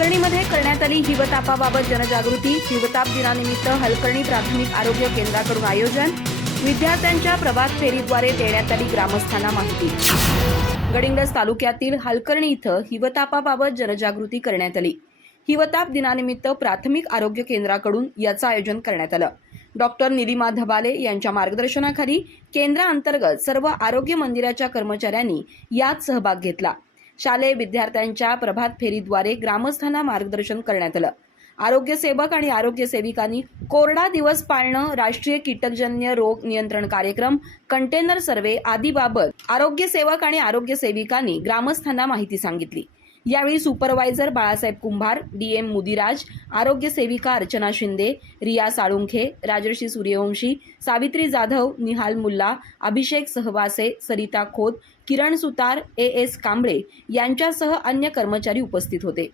हलकर्णीमध्ये करण्यात आली हिवतापाबाबत जनजागृती जीवताप दिनानिमित्त हलकर्णी प्राथमिक आरोग्य केंद्राकडून आयोजन विद्यार्थ्यांच्या प्रभात फेरीद्वारे देण्यात आली ग्रामस्थांना माहिती. गडिंग्लज तालुक्यातील हलकर्णी इथं हिवतापाबाबत जनजागृती करण्यात आली. हिवताप दिनानिमित्त प्राथमिक आरोग्य केंद्राकडून याचं आयोजन करण्यात आलं. डॉक्टर निलिमा धबाले यांच्या मार्गदर्शनाखाली केंद्राअंतर्गत सर्व आरोग्य मंदिराच्या कर्मचाऱ्यांनी यात सहभाग घेतला. शालेय विद्यार्थ्यांच्या प्रभात फेरीद्वारे ग्रामस्थांना मार्गदर्शन करण्यात आलं. आरोग्य सेवक आणि आरोग्य सेविकांनी कोरडा दिवस पाळणं राष्ट्रीय कीटकजन्य रोग नियंत्रण कार्यक्रम कंटेनर सर्वे आदीबाबत आरोग्य सेवक आणि आरोग्य सेविकांनी ग्रामस्थांना माहिती सांगितली. यावेळी सुपरवायझर बाळासाहेब कुंभार डीएम मुदिराज आरोग्य सेविका अर्चना शिंदे रिया साळुंखे राजर्षी सूर्यवंशी सावित्री जाधव निहाल मुल्ला अभिषेक सहवासे सरिता खोत किरण सुतार ए एस कांबळे यांच्यासह अन्य कर्मचारी उपस्थित होते.